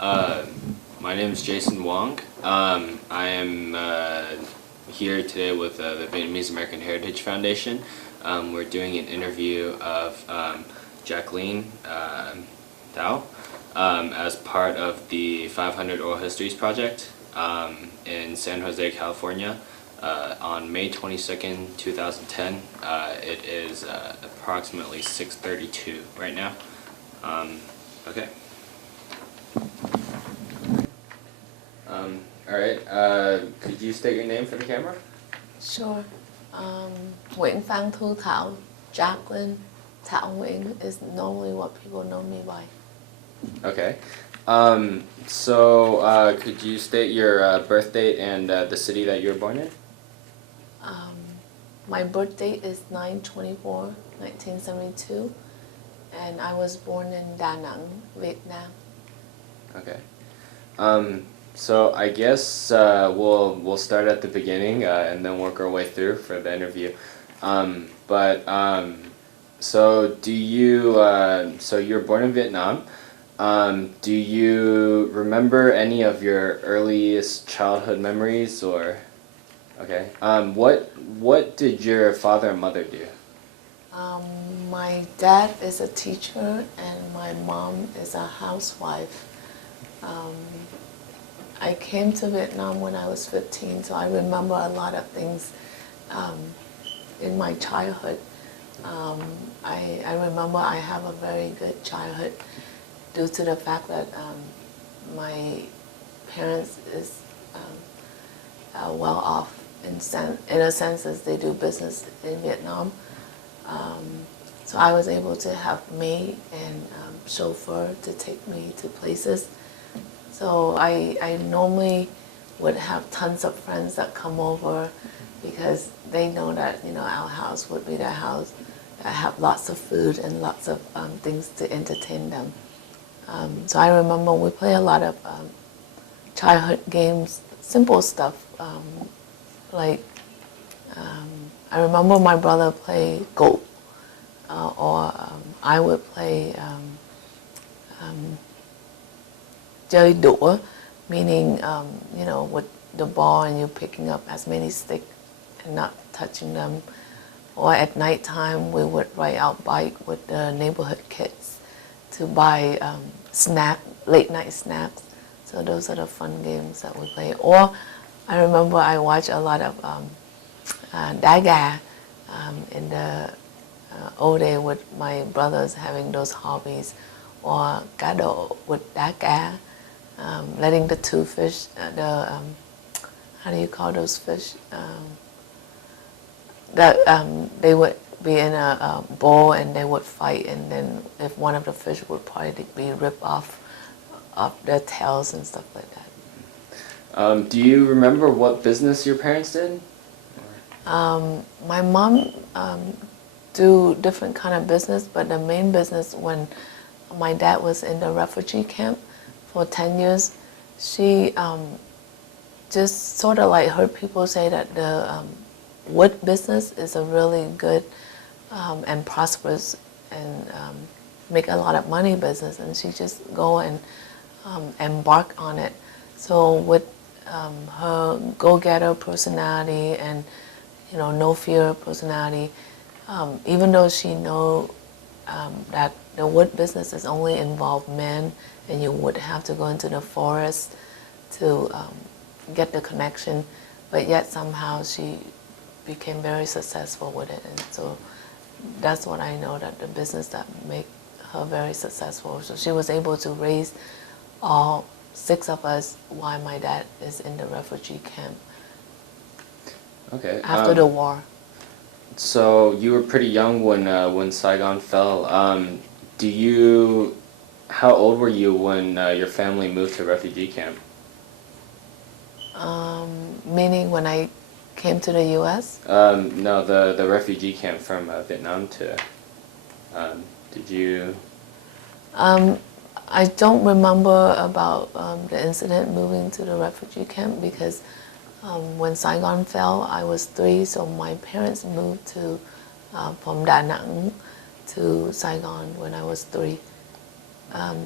Uh, my name is Jason Wong. I am here today with the Vietnamese American Heritage Foundation. We're doing an interview of Jacqueline Thao as part of the 500 Oral Histories Project in San Jose, California. On May 22nd, 2010. It is approximately 6:32 right now. Okay. All right. Could you state your name for the camera? Sure. Nguyễn Phan Thu Thao, Jacqueline, Thảo Nguyễn is normally what people know me by. Okay. Could you state your birth date and the city that you were born in? My birth date is 9/24/1972, and I was born in Danang, Vietnam. Okay. So I guess we'll start at the beginning and then work our way through for the interview. So you're born in Vietnam. Do you remember any of your earliest childhood memories or? Okay. What did your father and mother do? My dad is a teacher and my mom is a housewife. I came to Vietnam when I was 15, so I remember a lot of things in my childhood. I remember I have a very good childhood due to the fact that my parents is well off in a sense as they do business in Vietnam. So I was able to have maid and chauffeur to take me to places. So I normally would have tons of friends that come over because they know that our house would be their house. I have lots of food and lots of things to entertain them. So I remember we play a lot of childhood games, simple stuff like I remember my brother play go, or I would play chơi đũa, meaning with the ball and you picking up as many sticks and not touching them. Or at night time we would ride out bike with the neighborhood kids to buy late night snacks. So those are the fun games that we play. Or I remember I watched a lot of đá gà in the old day with my brothers having those hobbies. Or cá độ with đá cá, letting the two fish, how do you call those fish? They would be in a bowl and they would fight, and then if one of the fish would probably be ripped off their tails and stuff like that. Do you remember what business your parents did? My mom do different kind of business, but the main business when my dad was in the refugee camp for 10 years, she just sort of like heard people say that the wood business is a really good and prosperous and make a lot of money business, and she just go and embark on it. So with her go-getter personality and no fear personality, even though she know that the wood business is only involve men and you would have to go into the forest to get the connection, but yet somehow she became very successful with it. And so that's what I know, that the business that make her very successful. So she was able to raise all 6 of us while my dad is in the refugee camp. Okay. After the war. So you were pretty young when Saigon fell. How old were you when your family moved to refugee camp? Meaning when I came to the U.S.? No, the refugee camp from Vietnam to. Did you? I don't remember about the incident moving to the refugee camp because when Saigon fell, I was 3, so my parents moved from Danang to Saigon when I was 3.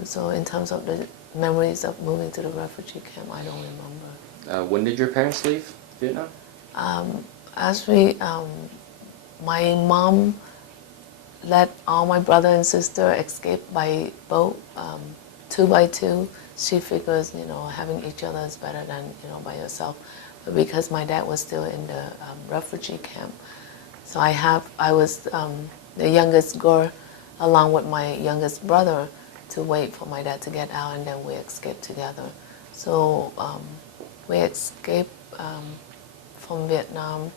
So in terms of the memories of moving to the refugee camp, I don't remember. When did your parents leave Vietnam? Actually, my mom let all my brother and sister escape by boat, 2 by 2. She figures, having each other is better than, by yourself. But because my dad was still in the refugee camp, so I was the youngest girl, along with my youngest brother, to wait for my dad to get out, and then we escaped together. So we escaped from Vietnam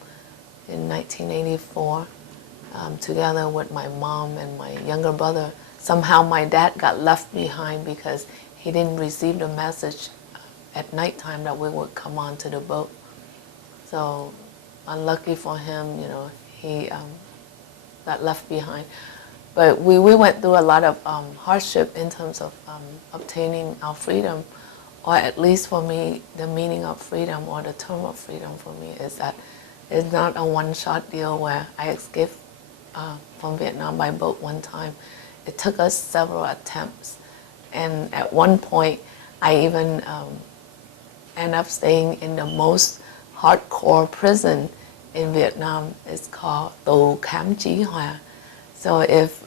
in 1984 together with my mom and my younger brother. Somehow my dad got left behind because he didn't receive the message at nighttime that we would come onto the boat. So unlucky for him, he got left behind. But we went through a lot of hardship in terms of obtaining our freedom, or at least for me, the meaning of freedom or the term of freedom for me is that it's not a one-shot deal where I escaped from Vietnam by boat one time. It took us several attempts, and at one point, I even ended up staying in the most hardcore prison in Vietnam. It's called Tù Khám Chí Hòa. So if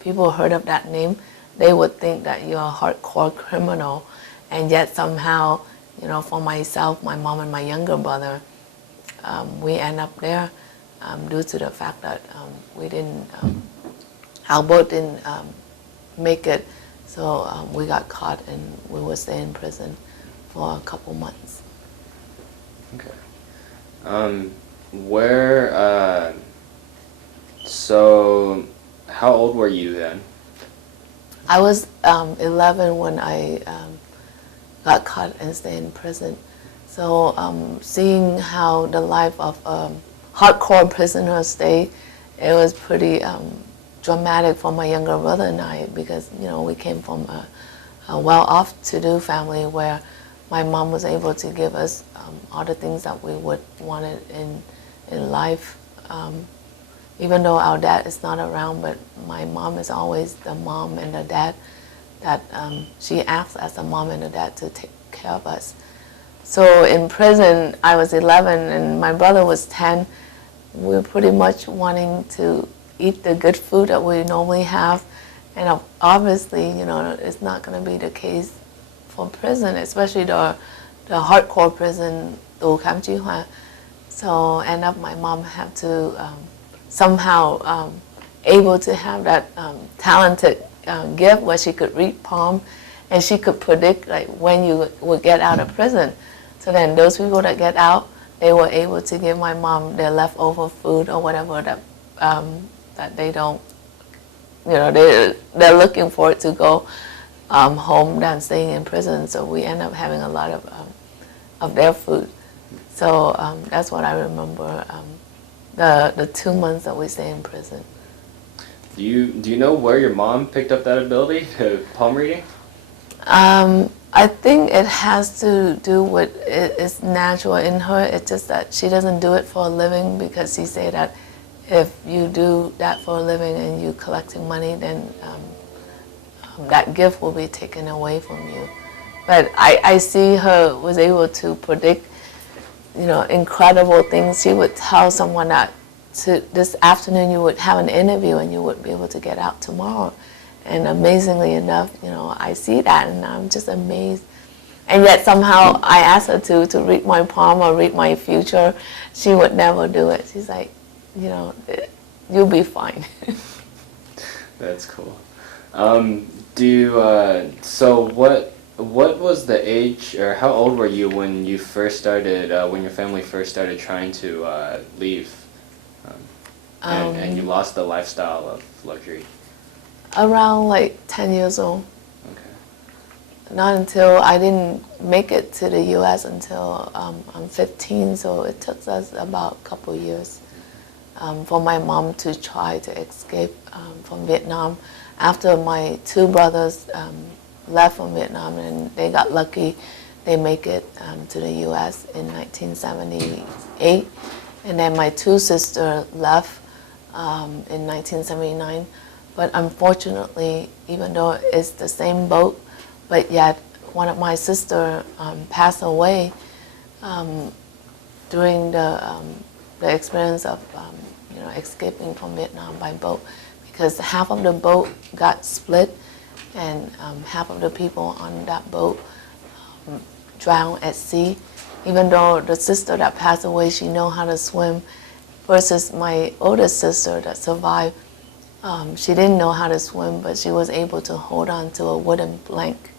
people heard of that name, they would think that you're a hardcore criminal, and yet somehow, for myself, my mom, and my younger brother, we end up there due to the fact that our boat didn't make it, so we got caught and we would stay in prison for a couple months. Okay. So how old were you then? I was 11 when I got caught and stayed in prison. So seeing how the life of hardcore prisoners stay, it was pretty dramatic for my younger brother and I, because we came from a well-off to-do family where my mom was able to give us all the things that we would wanted in life. Even though our dad is not around, but my mom is always the mom and the dad that she acts as a mom and a dad to take care of us. So in prison, I was 11 and my brother was 10. We were pretty much wanting to eat the good food that we normally have, and obviously, it's not going to be the case for prison, especially the hardcore prison, Tù Khám Chí Hòa. So end up my mom had to somehow able to have that talented gift where she could read palm, and she could predict when you would get out of prison. So then those people that get out, they were able to give my mom their leftover food or whatever that they don't, they're looking for it to go home than staying in prison. So we end up having a lot of their food. So that's what I remember. The 2 months that we stay in prison. Do you know where your mom picked up that ability to palm reading? I think it has to do with it's natural in her. It's just that she doesn't do it for a living, because she say that if you do that for a living and you collecting money, then that gift will be taken away from you. But I see her was able to predict incredible things. She would tell someone that this afternoon you would have an interview and you would be able to get out tomorrow. And amazingly enough, I see that and I'm just amazed. And yet somehow I asked her to read my palm or read my future. She would never do it. She's like, you'll be fine. That's cool. So what was the age, or how old were you when you first started, when your family first started trying to leave, and you lost the lifestyle of luxury? Around 10 years old. Okay. Not until I didn't make it to the U.S. until I'm 15, so it took us about a couple years for my mom to try to escape from Vietnam. After my 2 brothers left from Vietnam and they got lucky, they make it to the U.S. in 1978. And then my 2 sisters left in 1979. But unfortunately, even though it's the same boat, but yet one of my sister passed away during the experience of escaping from Vietnam by boat, because half of the boat got split and half of the people on that boat drowned at sea. Even though the sister that passed away, she know how to swim, versus my oldest sister that survived, she didn't know how to swim, but she was able to hold on to a wooden plank.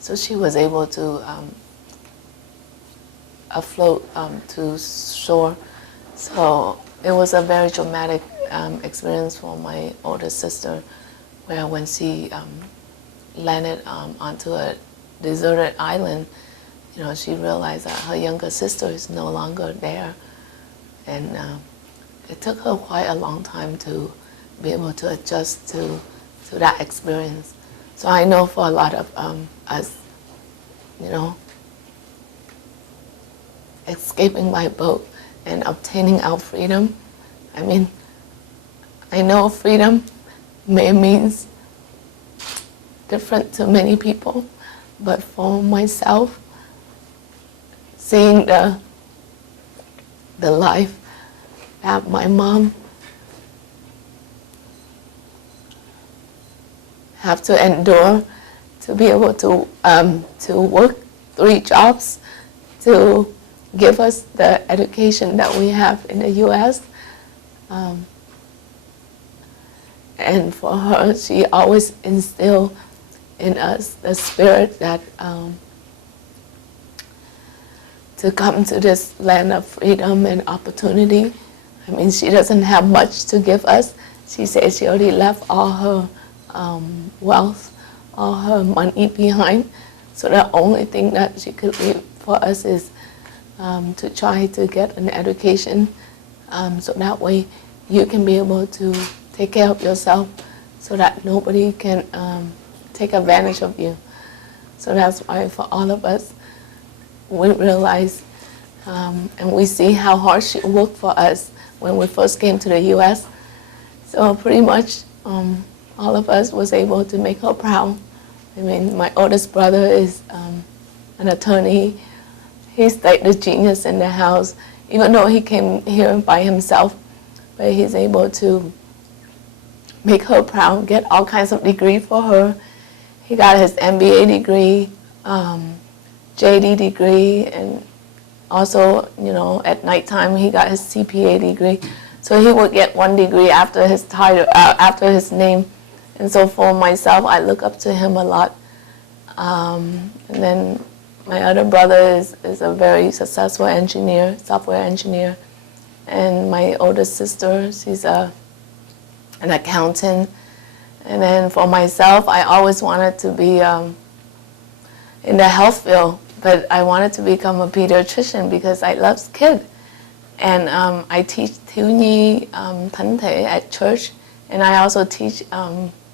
So she was able to afloat to shore. So it was a very traumatic experience for my older sister, where when she landed onto a deserted island, she realized that her younger sister is no longer there. And it took her quite a long time to be able to adjust to that experience. So I know for a lot of us, escaping by boat and obtaining our freedom, I know freedom may means different to many people, but for myself, seeing the life that my mom have to endure to be able to work 3 jobs to give us the education that we have in the U.S. And for her, she always instilled in us the spirit that to come to this land of freedom and opportunity. She doesn't have much to give us. She says she already left all her wealth, all her money behind. So the only thing that she could leave for us is to try to get an education, so that way you can be able to take care of yourself, so that nobody can take advantage of you. So that's why for all of us, we realize and we see how hard she worked for us when we first came to the U.S. So pretty much all of us was able to make her proud. My oldest brother is an attorney. He's like the genius in the house, even though he came here by himself, but he's able to make her proud, get all kinds of degrees for her. He got his MBA degree, JD degree, and also, at nighttime he got his CPA degree. So he would get 1 degree after his title, after his name. And so for myself, I look up to him a lot. And then my other brother is a very successful engineer, software engineer. And my oldest sister, she's an accountant. And then for myself, I always wanted to be in the health field, but I wanted to become a pediatrician because I love kids. And I teach thiếu nhi thân thể at church, and I also teach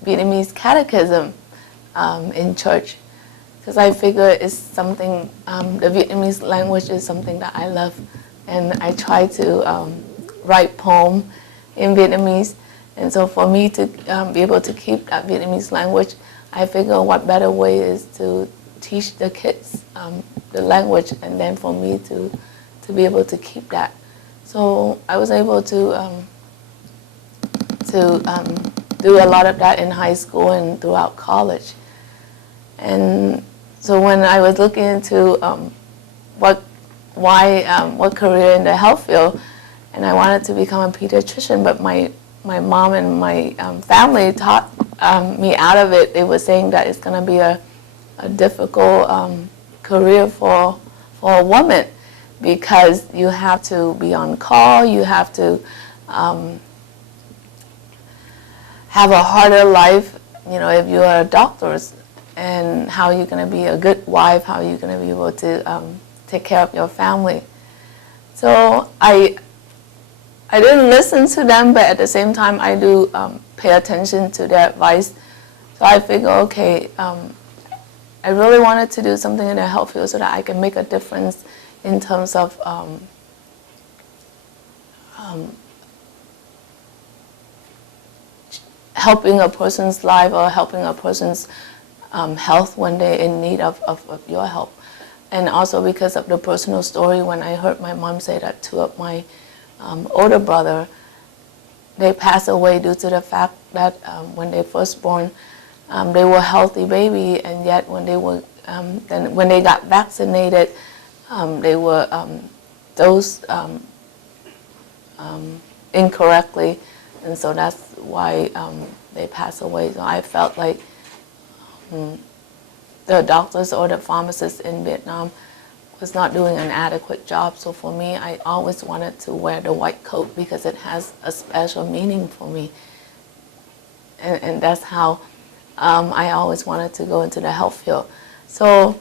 Vietnamese catechism in church, because I figure it's something, the Vietnamese language is something that I love, and I try to write poem in Vietnamese. And so for me to be able to keep that Vietnamese language, I figure what better way is to teach the kids the language, and then for me to be able to keep that. So I was able to do a lot of that in high school and throughout college. And so when I was looking into what career in the health field, and I wanted to become a pediatrician, but my mom and my family taught me out of it. They were saying that it's going to be a difficult career for a woman, because you have to be on call, you have to have a harder life, if you are a doctor, and how are you going to be a good wife, how are you going to be able to take care of your family. So I didn't listen to them, but at the same time I do pay attention to their advice. So I figure, okay, I really wanted to do something in the health field so that I can make a difference in terms of helping a person's life, or helping a person's health when they're in need of your help. And also because of the personal story, when I heard my mom say that two of my older brother, they passed away due to the fact that when they first born, they were healthy baby, and yet when they were then when they got vaccinated, they were dosed incorrectly, and so that's why they passed away. So I felt like the doctors or the pharmacists in Vietnam was not doing an adequate job. So for me, I always wanted to wear the white coat because it has a special meaning for me. And that's how I always wanted to go into the health field. So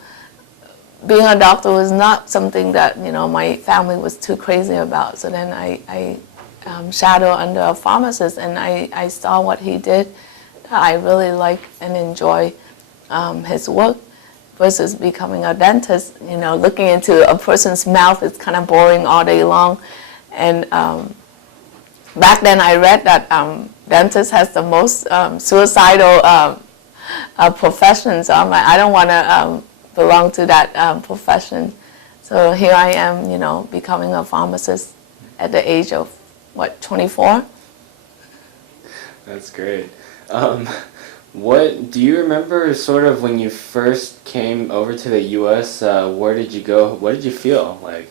being a doctor was not something that, you know, my family was too crazy about. So then I shadowed under a pharmacist, and I saw what he did. I really like and enjoy his work versus becoming a dentist. You know, looking into a person's mouth is kind of boring all day long. And back then I read that dentist has the most suicidal profession. So I'm like, I don't want to belong to that profession. So here I am, you know, becoming a pharmacist at the age of, what, 24? That's great. What do you remember sort of when you first came over to the U.S., where did you go? What did you feel like?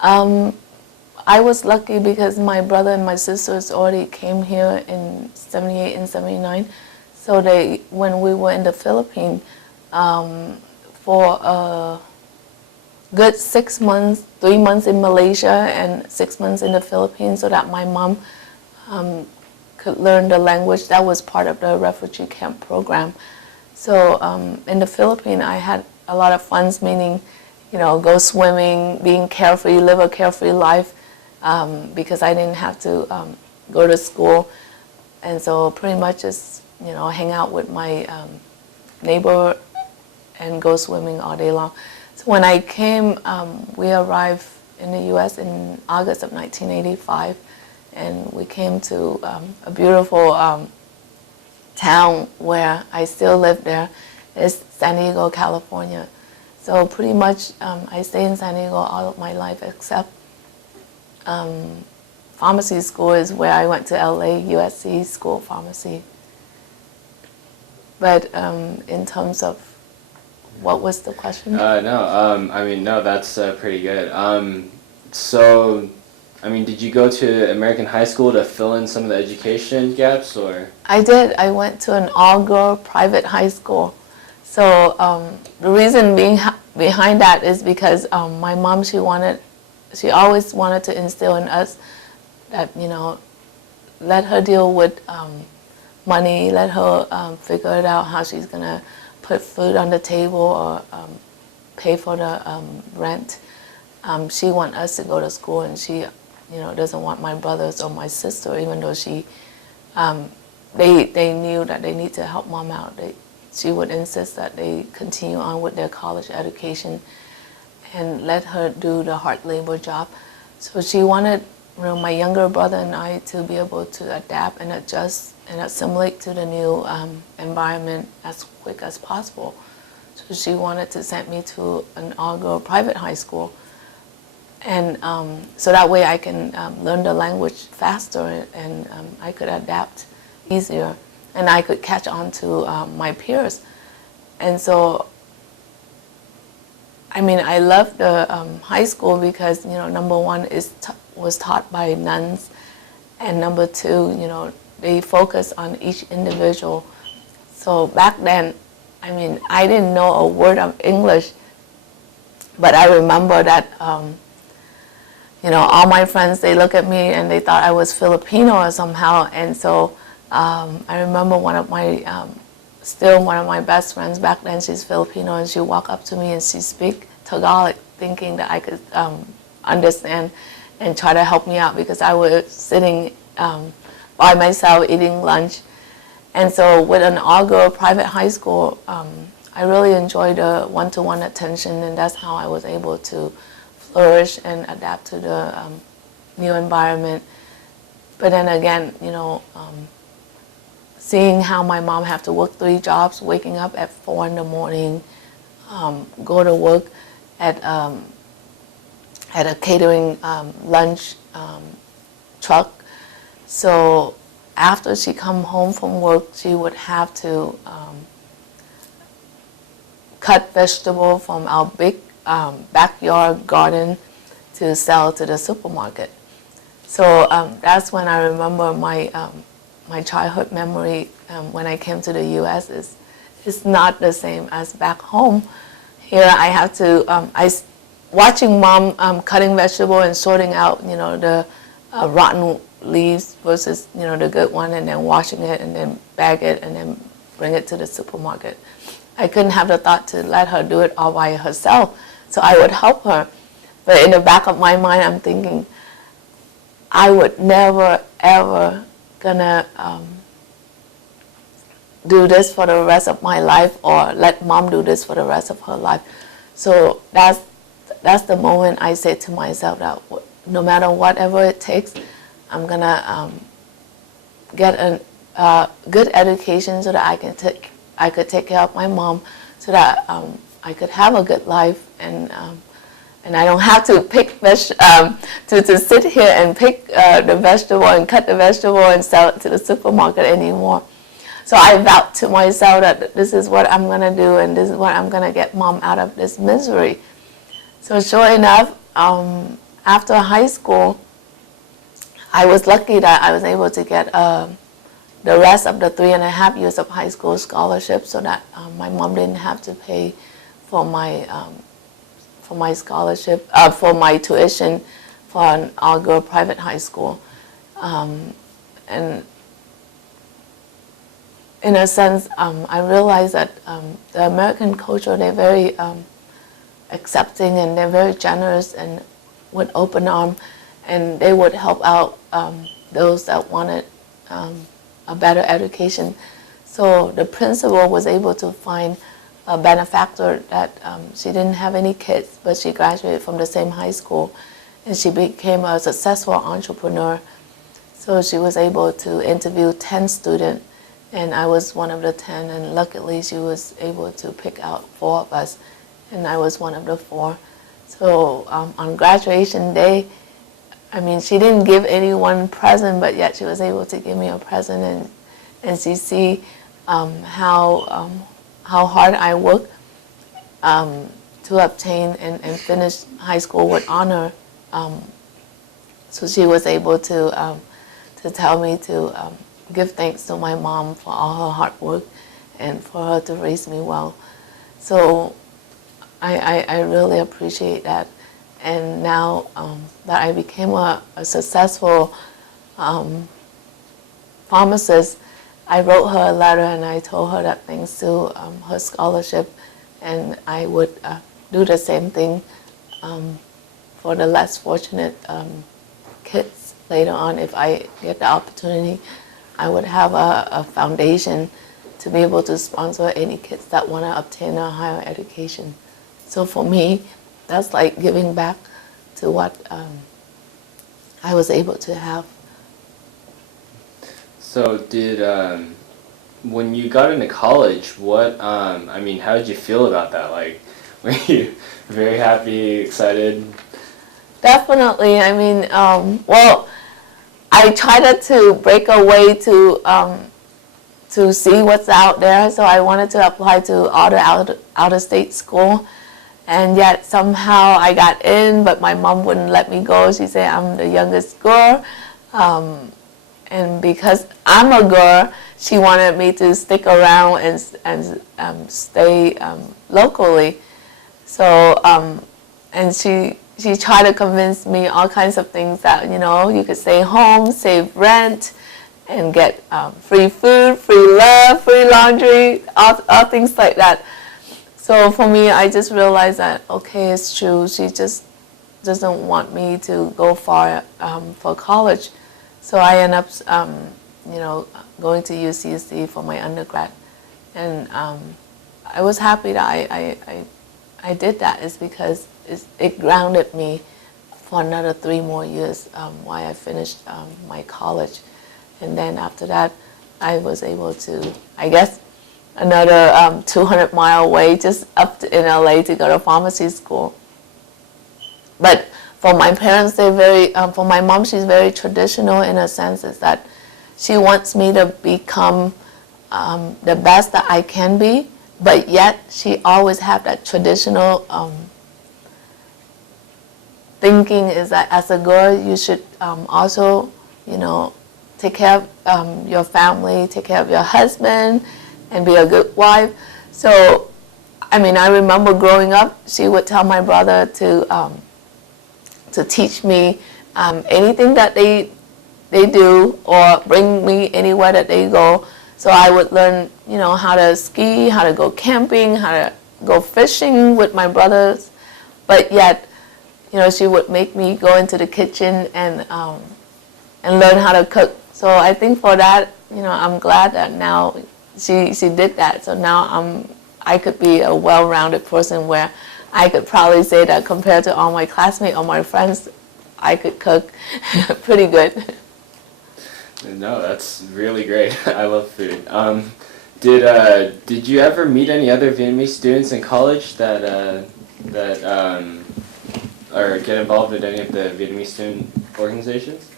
I was lucky because my brother and my sisters already came here in 78 and 79. So when we were in the Philippines, for a good 6 months, 3 months in Malaysia and 6 months in the Philippines, so that my mom could learn the language. That was part of the refugee camp program. So in the Philippines, I had a lot of fun, meaning, you know, go swimming, being carefree, live a carefree life, because I didn't have to go to school. And so pretty much just, you know, hang out with my neighbor and go swimming all day long. So when I came, we arrived in the U.S. in August of 1985, and we came to a beautiful town where I still live there. It's San Diego, California. So pretty much I stayed in San Diego all of my life, except pharmacy school is where I went to LA, USC School of Pharmacy. But in terms of, what was the question? No, I mean, no, that's pretty good. So, I mean, did you go to American high school to fill in some of the education gaps, or? I did. I went to an all-girl private high school. So the reason behind that is because my mom, she always wanted to instill in us that, you know, let her deal with money, let her figure it out how she's gonna put food on the table or pay for the rent. She wants us to go to school, and she, you know, doesn't want my brothers or my sister, even though they knew that they need to help mom out. She would insist that they continue on with their college education and let her do the hard labor job. So she wanted, you know, my younger brother and I to be able to adapt and adjust and assimilate to the new environment as quick as possible. So she wanted to send me to an all-girl private high school, and so that way I can learn the language faster, and I could adapt easier, and I could catch on to my peers. And so, I mean, I loved the high school because, you know, number one was taught by nuns, and number two, you know, they focus on each individual. So back then, I mean, I didn't know a word of English, but I remember that, you know, all my friends, they look at me and they thought I was Filipino or somehow. And so I remember one of my best friends back then, she's Filipino, and she walked up to me and she speak Tagalog, thinking that I could understand and try to help me out because I was sitting by myself eating lunch. And so with an all-girl private high school, I really enjoyed the one-to-one attention, and that's how I was able to flourish and adapt to the new environment. But then again, you know, seeing how my mom had to work 3 jobs, waking up at 4 in the morning, go to work at a catering lunch truck. So after she come home from work, she would have to cut vegetable from our big backyard garden to sell to the supermarket. So that's when I remember my childhood memory when I came to the U.S. is not the same as back home. Here I have to watching mom cutting vegetable and sorting out the rotten leaves versus the good one, and then washing it and then bag it and then bring it to the supermarket. I couldn't have the thought to let her do it all by herself, so I would help her. But in the back of my mind, I'm thinking, I would never ever gonna do this for the rest of my life, or let mom do this for the rest of her life. So that's the moment I say to myself that no matter whatever it takes, I'm gonna get a good education so that I could take care of my mom, so that I could have a good life, and I don't have to pick to sit here and pick the vegetable and cut the vegetable and sell it to the supermarket anymore. So I vowed to myself that this is what I'm gonna do, and this is what I'm gonna get mom out of this misery. So sure enough, after high school, I was lucky that I was able to get the rest of the 3.5 years of high school scholarship, so that my mom didn't have to pay for my scholarship, for my tuition for an all-girl private high school. And in a sense, I realized that the American culture, they're very accepting, and they're very generous, and with open arm, and they would help out those that wanted a better education. So the principal was able to find a benefactor that she didn't have any kids, but she graduated from the same high school, and she became a successful entrepreneur. So she was able to interview 10 students, and I was one of the 10, and luckily she was able to pick out 4 of us, and I was one of the 4. So on graduation day, I mean, she didn't give anyone present, but yet she was able to give me a present, and she see how hard I worked to obtain and finish high school with honor. So she was able to tell me to give thanks to my mom for all her hard work and for her to raise me well. So I really appreciate that. And now that I became a successful pharmacist, I wrote her a letter, and I told her that thanks to her scholarship, and I would do the same thing for the less fortunate kids later on. If I get the opportunity, I would have a foundation to be able to sponsor any kids that want to obtain a higher education. So for me, that's like giving back to what I was able to have. So did, when you got into college, what, I mean, how did you feel about that? Like, were you very happy, excited? Definitely. I mean, well, I tried to break away to see what's out there. So I wanted to apply to all the out-of-state school. And yet somehow I got in, but my mom wouldn't let me go. She said I'm the youngest girl. And because I'm a girl, she wanted me to stick around and stay locally. So, and she tried to convince me all kinds of things that, you could stay home, save rent, and get free food, free love, free laundry, all things like that. So for me, I just realized that, okay, it's true. She just doesn't want me to go far for college. So I end up, going to UCSD for my undergrad. And I was happy that I did that. It's because it grounded me for another 3 more years while I finished my college. And then after that, I was able to, I guess, another 200-mile away, just in LA to go to pharmacy school. But for my parents, for my mom, she's very traditional in a sense, is that she wants me to become the best that I can be, but yet she always have that traditional thinking, is that as a girl, you should also, take care of your family, take care of your husband, and be a good wife. So, I remember growing up, she would tell my brother to teach me anything that they do, or bring me anywhere that they go. So I would learn, how to ski, how to go camping, how to go fishing with my brothers. But yet, she would make me go into the kitchen and learn how to cook. So I think for that, I'm glad that now she did that. So now I could be a well-rounded person, where I could probably say that compared to all my classmates or my friends, I could cook pretty good. No, that's really great. I love food. Did you ever meet any other Vietnamese students in college that or get involved in any of the Vietnamese student organizations?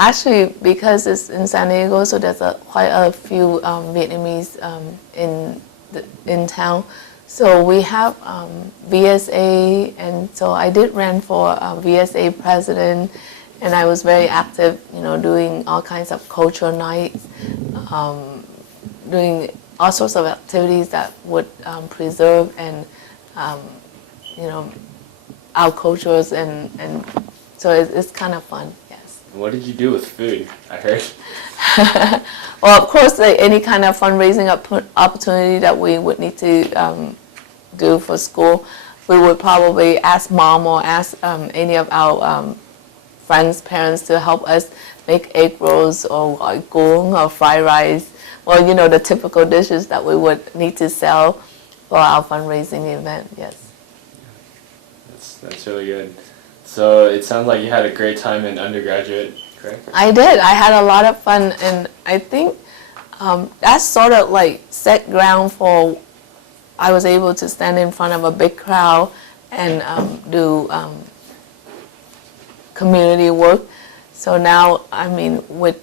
Actually, because it's in San Diego, so there's quite a few Vietnamese in town. So we have VSA, and so I did run for VSA president, and I was very active, doing all kinds of cultural nights, doing all sorts of activities that would preserve and our cultures, and so it's kind of fun. Yes. What did you do with food? I heard. Well, of course, any kind of fundraising opportunity that we would need to do for school, we would probably ask mom or ask any of our friends' parents to help us make egg rolls or goong or fried rice. Well, the typical dishes that we would need to sell for our fundraising event. Yes. That's really good. So it sounds like you had a great time in undergraduate, correct? I did. I had a lot of fun, and I think that's sort of like set ground for. I was able to stand in front of a big crowd and do community work. So now, with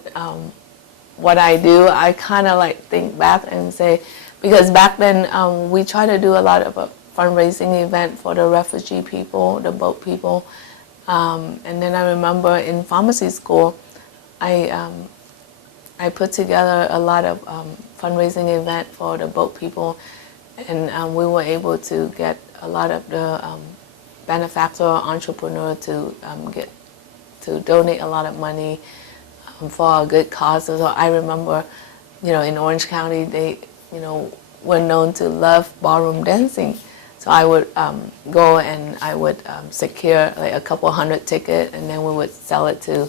what I do, I kind of like think back and say, because back then we try to do a lot of a fundraising event for the refugee people, the boat people. And then I remember in pharmacy school, I put together a lot of fundraising event for the boat people, and we were able to get a lot of the benefactor entrepreneur to donate a lot of money for a good cause. So I remember, in Orange County, they, were known to love ballroom dancing. So I would go and I would secure like a couple hundred tickets, and then we would sell it to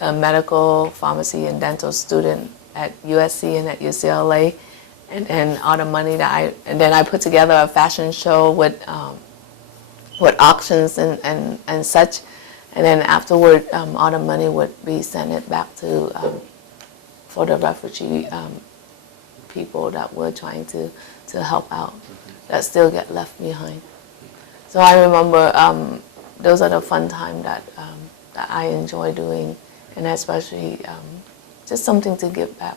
a medical, pharmacy, and dental student at USC and at UCLA. And then all the money and then I put together a fashion show with auctions and such. And then afterward, all the money would be sent back to for the refugee people that we're trying to help out, that still get left behind. So I remember those are the fun times that I enjoy doing, and especially just something to give back.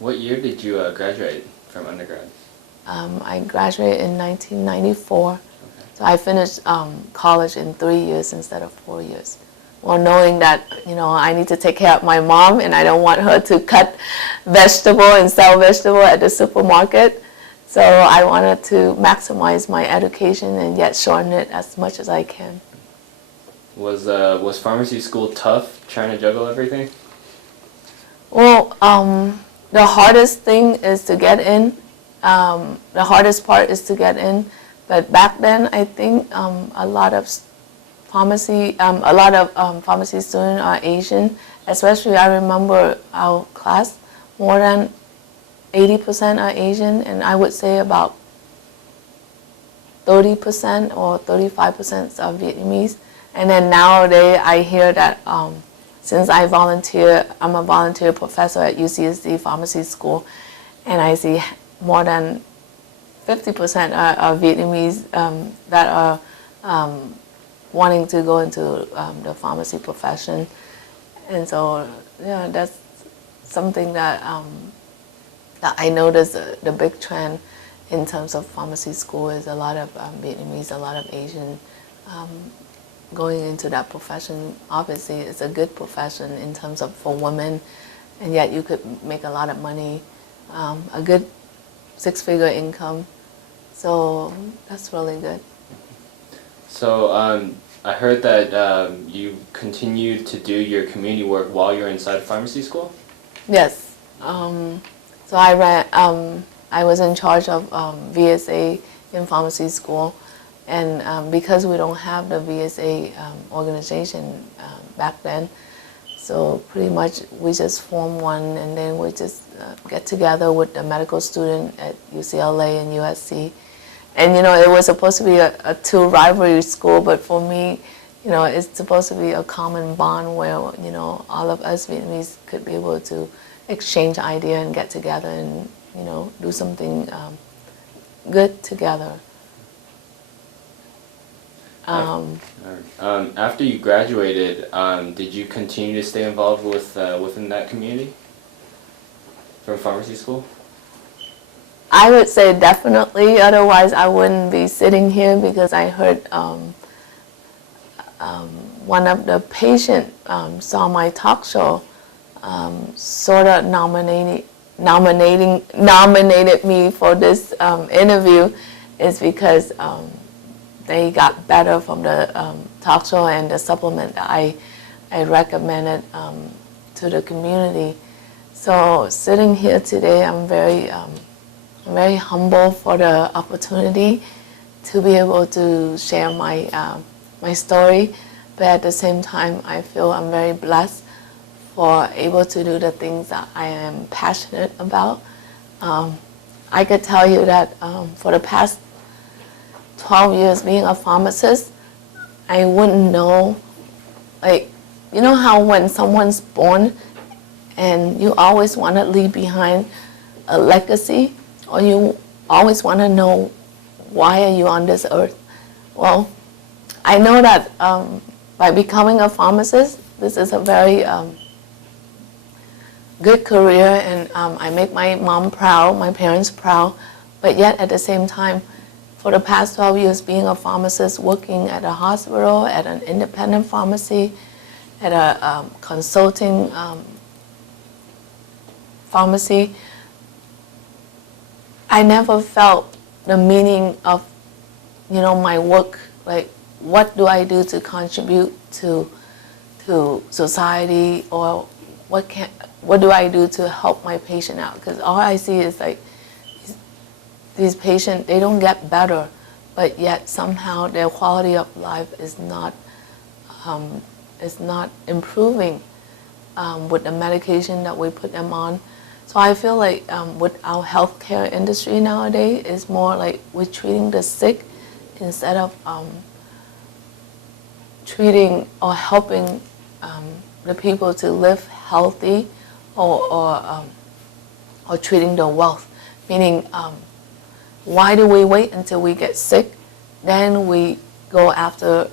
What year did you graduate from undergrad? I graduated in 1994. Okay. So I finished college in 3 years instead of 4 years. Well, knowing that, I need to take care of my mom, and I don't want her to cut vegetable and sell vegetable at the supermarket. So I wanted to maximize my education and yet shorten it as much as I can. Was pharmacy school tough, trying to juggle everything? Well, the hardest thing is to get in. The hardest part is to get in. But back then, I think a lot of pharmacy students are Asian. Especially, I remember our class, more than 80% are Asian, and I would say about 30% or 35% are Vietnamese. And then nowadays, I hear that since I'm a volunteer professor at UCSD Pharmacy School, and I see more than 50% are Vietnamese that are wanting to go into the pharmacy profession. And so, yeah, that's something that that I noticed the big trend in terms of pharmacy school is a lot of Vietnamese, a lot of Asian going into that profession. Obviously, it's a good profession in terms of for women, and yet you could make a lot of money, a good six-figure income. So that's really good. So I heard that you continued to do your community work while you're inside pharmacy school? Yes. So I was in charge of VSA in pharmacy school, and because we don't have the VSA organization back then, so pretty much we just form one, and then we just get together with the medical student at UCLA and USC. And it was supposed to be a two rivalry school, but for me, it's supposed to be a common bond where all of us Vietnamese could be able to exchange idea and get together and do something good together. After you graduated, did you continue to stay involved with within that community from pharmacy school? I would say definitely, otherwise I wouldn't be sitting here, because I heard one of the patients saw my talk show, sort of nominated me for this interview, is because they got better from the talk show and the supplement that I recommended to the community. So sitting here today, I'm very humble for the opportunity to be able to share my story, but at the same time, I feel I'm very blessed for able to do the things that I am passionate about. I could tell you that for the past 12 years being a pharmacist, I wouldn't know, how when someone's born and you always want to leave behind a legacy, or you always want to know why are you on this earth. Well, I know that by becoming a pharmacist, this is a very good career, and I make my mom proud, my parents proud, but yet at the same time, for the past 12 years being a pharmacist, working at a hospital, at an independent pharmacy, at a consulting pharmacy, I never felt the meaning of, my work. Like, what do I do to contribute to society, or what do I do to help my patient out? Because all I see is these patients, they don't get better, but yet somehow their quality of life is not improving with the medication that we put them on. So I feel like with our healthcare industry nowadays, it's more like we're treating the sick instead of treating or helping the people to live healthy, or treating the wealth. Meaning, why do we wait until we get sick? Then we go after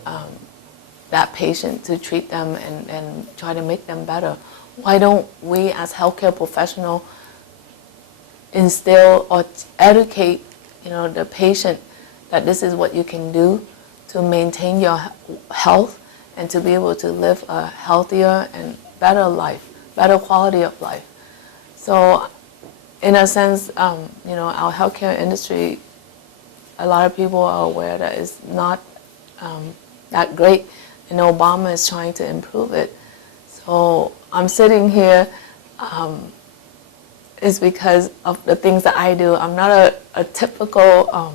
that patient to treat them and try to make them better. Why don't we as healthcare professionals instill or educate the patient that this is what you can do to maintain your health and to be able to live a healthier and better life, better quality of life. So in a sense, our healthcare industry, a lot of people are aware that it's not that great, and Obama is trying to improve it. So I'm sitting here is because of the things that I do. I'm not a typical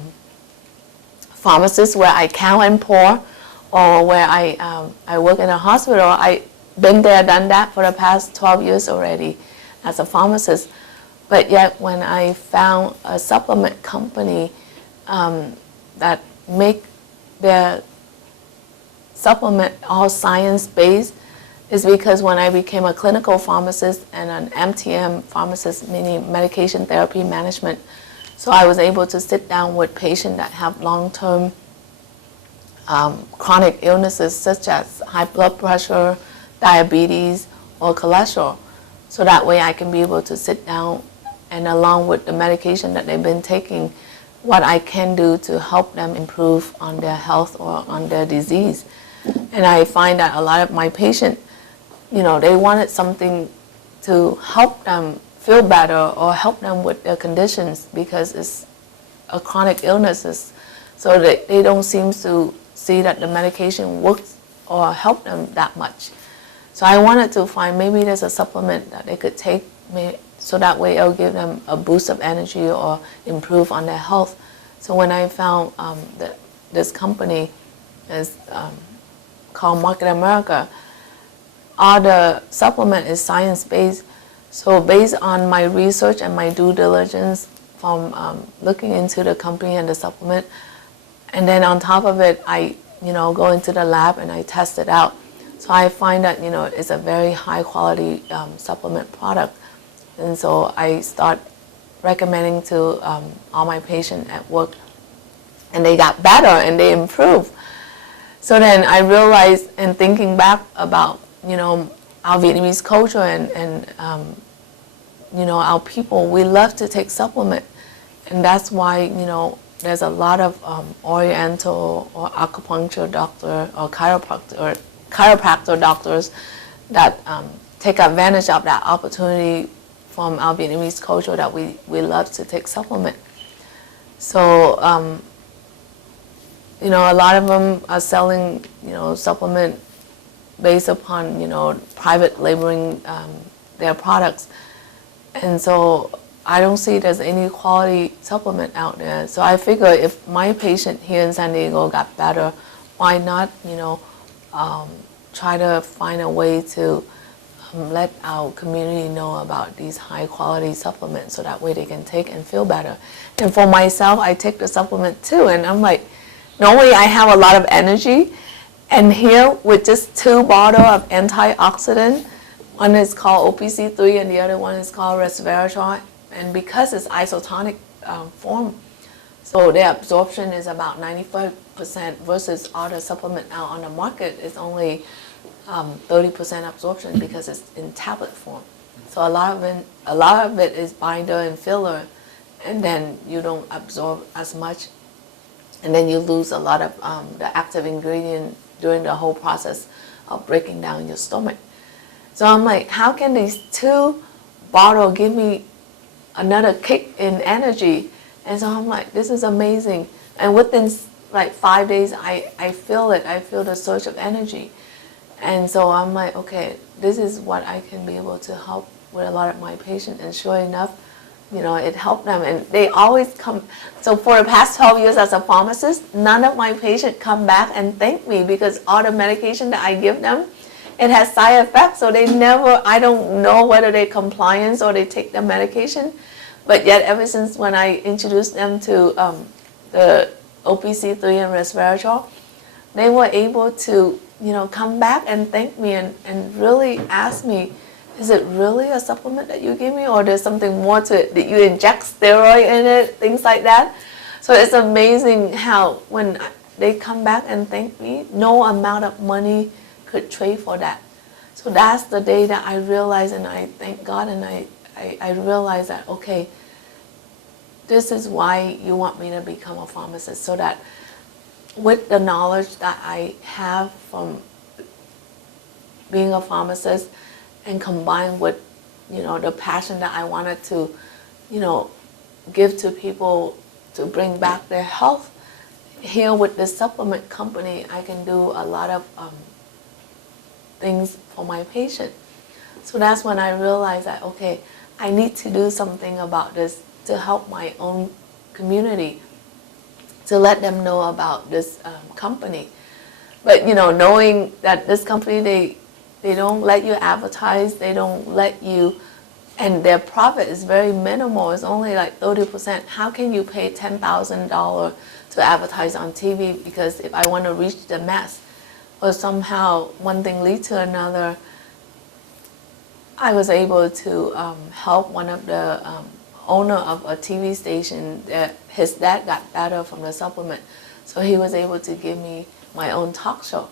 pharmacist where I count and pour, or where I work in a hospital. I've been there, done that for the past 12 years already as a pharmacist. But yet when I found a supplement company that make their supplement all science-based, is because when I became a clinical pharmacist and an MTM pharmacist, meaning medication therapy management, so I was able to sit down with patients that have long-term chronic illnesses such as high blood pressure, diabetes, or cholesterol. So that way I can be able to sit down and along with the medication that they've been taking, what I can do to help them improve on their health or on their disease. And I find that a lot of my patients, they wanted something to help them feel better or help them with their conditions because it's a chronic illness. So they don't seem to see that the medication works or help them that much. So I wanted to find maybe there's a supplement that they could take so that way it'll give them a boost of energy or improve on their health. So when I found that this company is called Market America, all the supplement is science-based. So based on my research and my due diligence from looking into the company and the supplement, and then on top of it, I go into the lab and I test it out. So I find that it's a very high quality supplement product, and so I start recommending to all my patients at work, and they got better and they improved. So then I realized, in thinking back about our Vietnamese culture and our people, we love to take supplement, and that's why there's a lot of Oriental or acupuncture doctor or chiropractor doctors that take advantage of that opportunity from our Vietnamese culture that we love to take supplement. So a lot of them are selling supplement based upon private labeling their products, and so I don't see there's any quality supplement out there. So I figure if my patient here in San Diego got better, why not try to find a way to let our community know about these high quality supplements so that way they can take and feel better. And for myself, I take the supplement too, and I'm like, normally I have a lot of energy, and here with just 2 bottles of antioxidant, one is called OPC3 and the other one is called resveratrol, and because it's isotonic form, so the absorption is about 95% versus all the supplement out on the market is only 30% absorption because it's in tablet form. So a lot of it is binder and filler, and then you don't absorb as much, and then you lose a lot of the active ingredient during the whole process of breaking down your stomach. So I'm like, how can these 2 bottles give me another kick in energy? And so I'm like, this is amazing. And within like 5 days, I feel it. I feel the surge of energy. And so I'm like, okay, this is what I can be able to help with a lot of my patients. And sure enough, it helped them. And they always come. So for the past 12 years as a pharmacist, none of my patients come back and thank me because all the medication that I give them, it has side effects. So I don't know whether they're compliant or they take the medication. But yet ever since when I introduced them to the OPC3 and resveratrol, they were able to come back and thank me and really ask me, is it really a supplement that you give me, or there's something more to it? Did you inject steroid in it? Things like that. So it's amazing how when they come back and thank me, no amount of money could trade for that. So that's the day that I realized, and I thank God, and I realized that, okay, this is why you want me to become a pharmacist, so that with the knowledge that I have from being a pharmacist and combined with, the passion that I wanted to, give to people to bring back their health, here with this supplement company, I can do a lot of things for my patient. So that's when I realized that, okay, I need to do something about this to help my own community, to let them know about this company. But knowing that this company, they don't let you advertise, they don't let you, and their profit is very minimal. It's only like 30%. How can you pay $10,000 to advertise on TV? Because if I want to reach the mass, or somehow one thing leads to another, I was able to help one of the owner of a TV station. His dad got better from the supplement, so he was able to give me my own talk show.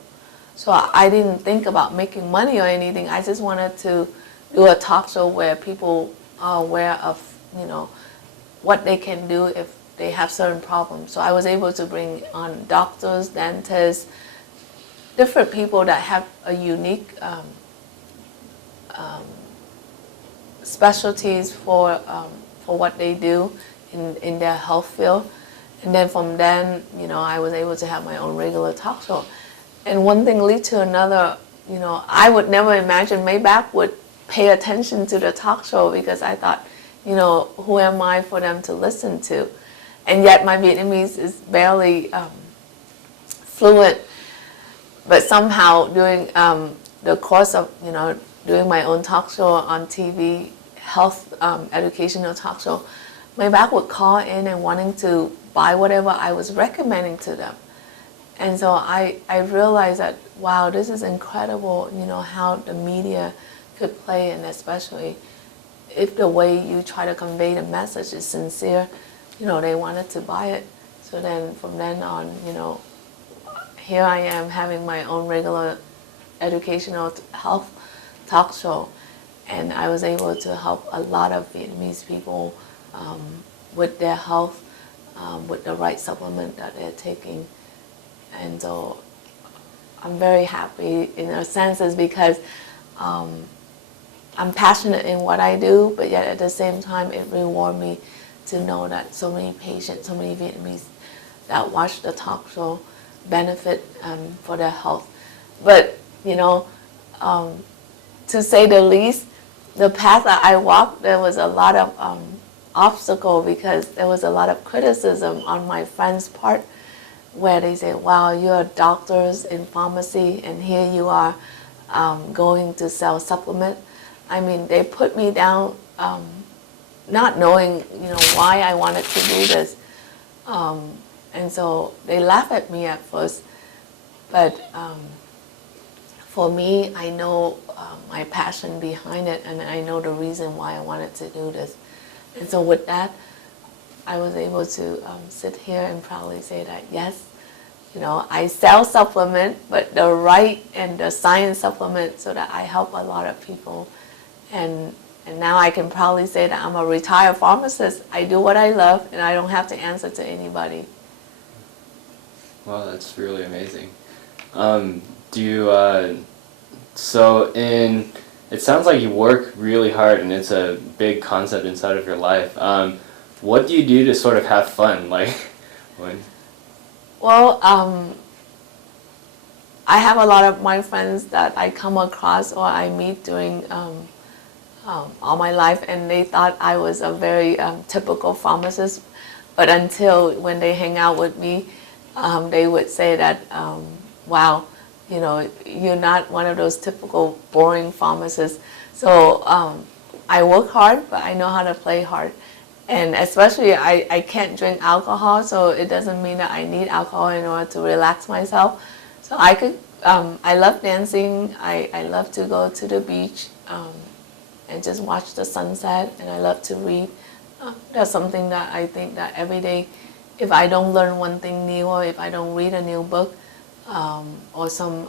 So I didn't think about making money or anything. I just wanted to do a talk show where people are aware of, what they can do if they have certain problems. So I was able to bring on doctors, dentists, different people that have a unique specialties for what they do in their health field. And then from then, I was able to have my own regular talk show. And one thing lead to another. I would never imagine Maybach would pay attention to the talk show, because I thought, who am I for them to listen to? And yet my Vietnamese is barely fluent. But somehow during the course of, doing my own talk show on TV, health educational talk show, Maybach would call in and wanting to buy whatever I was recommending to them. And so I realized that, wow, this is incredible, how the media could play, and especially if the way you try to convey the message is sincere, they wanted to buy it. So then from then on, here I am having my own regular educational health talk show, and I was able to help a lot of Vietnamese people with their health, with the right supplement that they're taking. And so I'm very happy in a sense, is because I'm passionate in what I do, but yet at the same time it rewards me to know that so many patients, so many Vietnamese that watch the talk show benefit for their health. But to say the least, the path that I walked, there was a lot of obstacle, because there was a lot of criticism on my friends' part, where they say, wow, you're doctors in pharmacy and here you are going to sell supplement. I mean, they put me down not knowing, why I wanted to do this. And so they laugh at me at first. But for me, I know my passion behind it, and I know the reason why I wanted to do this. And so with that, I was able to sit here and proudly say that, yes, I sell supplement, but the right and the science supplement, so that I help a lot of people. And now I can proudly say that I'm a retired pharmacist. I do what I love, and I don't have to answer to anybody. Wow, that's really amazing. It sounds like you work really hard, and it's a big concept inside of your life. What do you do to sort of have fun? Well, I have a lot of my friends that I come across or I meet during all my life, and they thought I was a very typical pharmacist. But until when they hang out with me, they would say that, wow, you're not one of those typical boring pharmacists. So I work hard, but I know how to play hard. And especially I can't drink alcohol, so it doesn't mean that I need alcohol in order to relax myself. So I love dancing, I love to go to the beach and just watch the sunset, and I love to read. That's something that I think that every day, if I don't learn one thing new, or if I don't read a new book, or some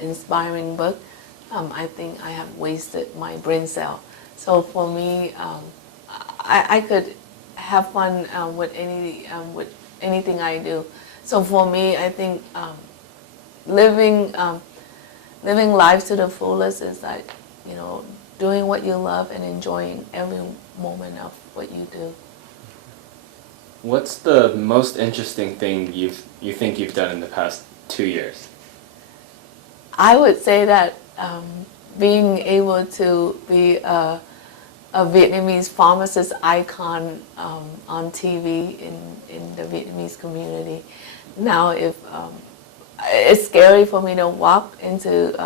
inspiring book, I think I have wasted my brain cell. So for me, I could have fun with anything I do. So for me, I think living life to the fullest is that, doing what you love and enjoying every moment of what you do. What's the most interesting thing you think you've done in the past 2 years? I would say that being able to be a Vietnamese pharmacist icon on TV in the Vietnamese community. Now, it's scary for me to walk into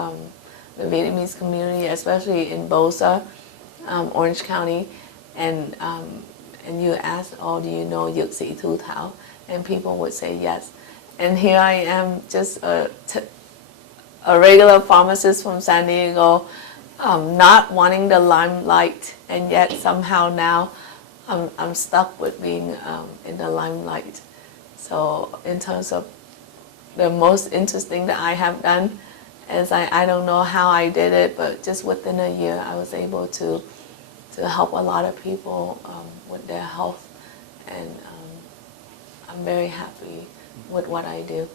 the Vietnamese community, especially in Bosa, Orange County, and you ask, oh, do you know Nguyen Thu Thao? And people would say yes. And here I am, just a regular pharmacist from San Diego, not wanting the limelight, and yet somehow now I'm stuck with being in the limelight. So in terms of the most interesting that I have done is I don't know how I did it, but just within a year I was able to help a lot of people with their health, and I'm very happy with what I do.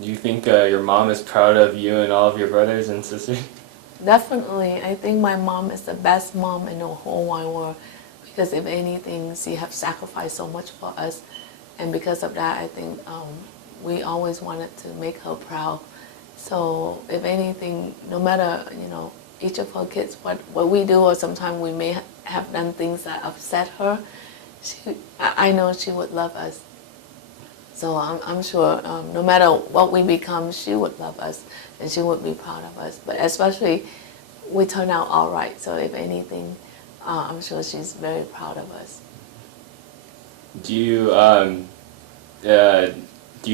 Do you think your mom is proud of you and all of your brothers and sisters? Definitely. I think my mom is the best mom in the whole wide world, because if anything, she has sacrificed so much for us, and because of that, I think we always wanted to make her proud. So if anything, no matter, each of her kids, what we do, or sometimes we may have done things that upset her, I know she would love us. So I'm sure no matter what we become, she would love us and she would be proud of us. But especially, we turn out all right. So if anything, I'm sure she's very proud of us. Do you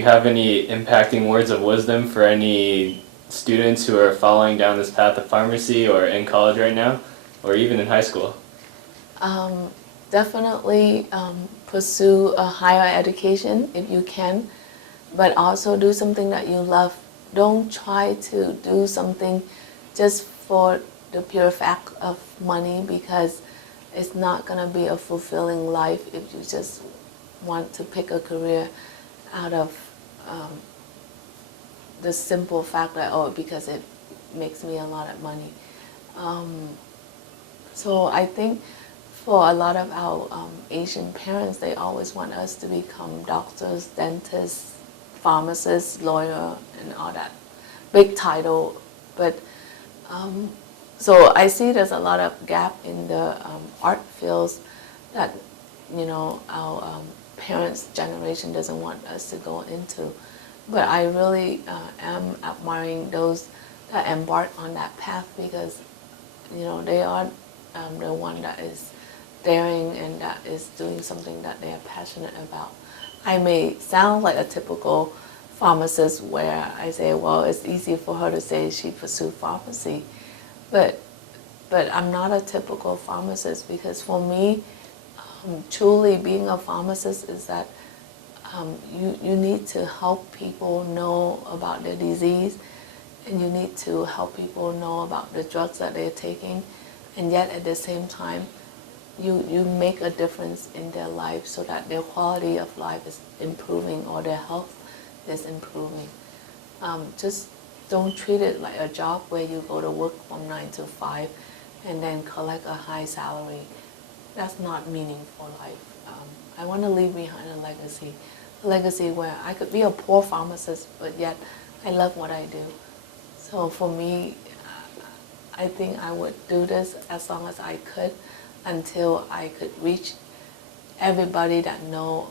have any impacting words of wisdom for any students who are following down this path of pharmacy, or in college right now, or even in high school? Definitely pursue a higher education if you can, but also do something that you love. Don't try to do something just for the pure fact of money, because it's not going to be a fulfilling life if you just want to pick a career out of the simple fact that, because it makes me a lot of money. So I think for a lot of our Asian parents, they always want us to become doctors, dentists, pharmacists, lawyer, and all that big title. But so I see there's a lot of gap in the art fields that our parents' generation doesn't want us to go into. But I really am admiring those that embark on that path, because they are the one that is daring and that is doing something that they are passionate about. I may sound like a typical pharmacist, where I say, well, it's easy for her to say she pursued pharmacy, but I'm not a typical pharmacist, because for me, truly being a pharmacist is that you need to help people know about their disease, and you need to help people know about the drugs that they're taking, and yet at the same time, you make a difference in their life so that their quality of life is improving, or their health is improving. Just don't treat it like a job where you go to work from 9 to 5 and then collect a high salary. That's not meaningful life. I want to leave behind a legacy where I could be a poor pharmacist, but yet I love what I do. So for me, I think I would do this as long as I could, until I could reach everybody that know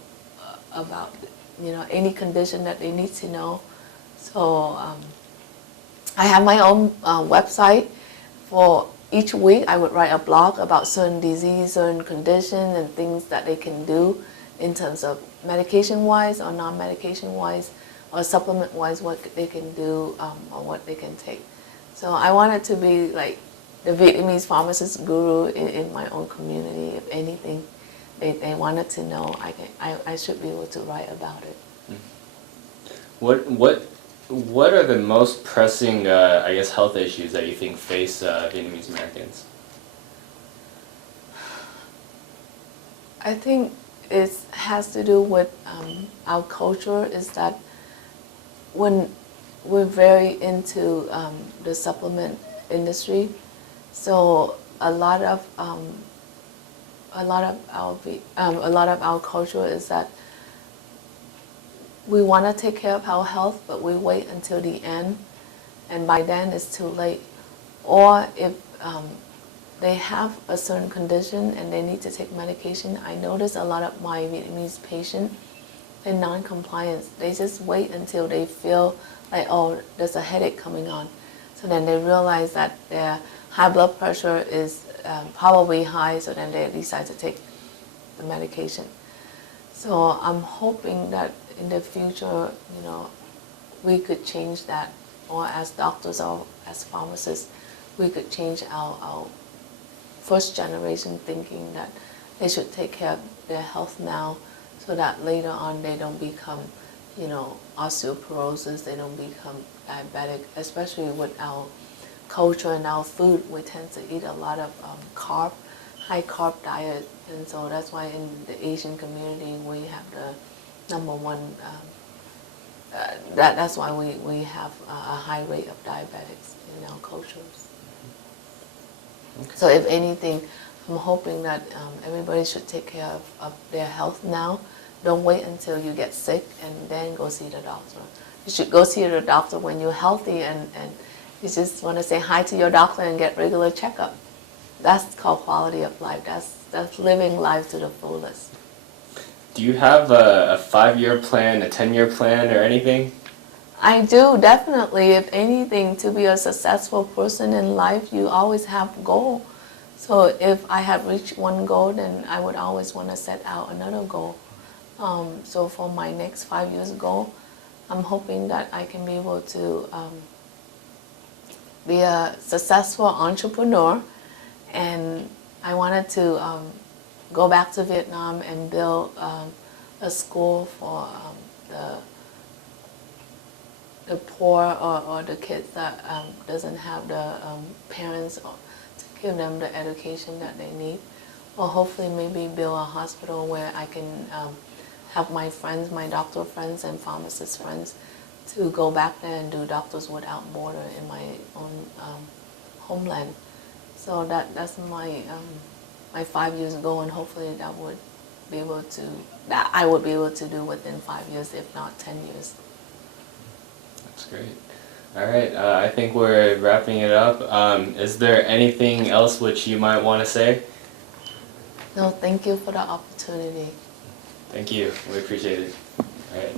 about any condition that they need to know. So I have my own website. For each week I would write a blog about certain disease, certain condition, and things that they can do in terms of medication-wise or non-medication-wise or supplement-wise, what they can do or what they can take. So I wanted to be like the Vietnamese pharmacist guru in my own community. If anything they wanted to know, I should be able to write about it. What are the most pressing, health issues that you think face Vietnamese Americans? I think it has to do with our culture, is that when we're very into the supplement industry, so a lot of our culture is that we want to take care of our health, but we wait until the end, and by then it's too late. Or if they have a certain condition and they need to take medication, I notice a lot of my Vietnamese patients, they're non-compliant. They just wait until they feel like, oh, there's a headache coming on. So then they realize that their high blood pressure is probably high, so then they decide to take the medication. So I'm hoping that in the future, we could change that, or as doctors or as pharmacists, we could change our first generation thinking that they should take care of their health now so that later on they don't become, osteoporosis, they don't become diabetic, especially with our culture and our food. We tend to eat a lot of high carb diet, and so that's why in the Asian community we have the number one, that's why we have a high rate of diabetics in our cultures. Okay. So if anything, I'm hoping that everybody should take care of their health now. Don't wait until you get sick and then go see the doctor. You should go see the doctor when you're healthy and you just want to say hi to your doctor and get regular checkup. That's called quality of life. That's living life to the fullest. Do you have a 5-year plan, a 10-year plan, or anything? I do, definitely. If anything, to be a successful person in life, you always have a goal. So if I have reached one goal, then I would always want to set out another goal. So for my next 5 years goal, I'm hoping that I can be able to be a successful entrepreneur, and I wanted to go back to Vietnam and build a school for the poor or the kids that doesn't have the parents to give them the education that they need. Or hopefully maybe build a hospital where I can have my friends, my doctor friends and pharmacist friends, to go back there and do Doctors Without Border in my own homeland. So that's my 5 years goal, and hopefully I would be able to do within 5 years, if not 10 years. That's great. All right, I think we're wrapping it up. Is there anything else which you might want to say? No, thank you for the opportunity. Thank you. We appreciate it. All right.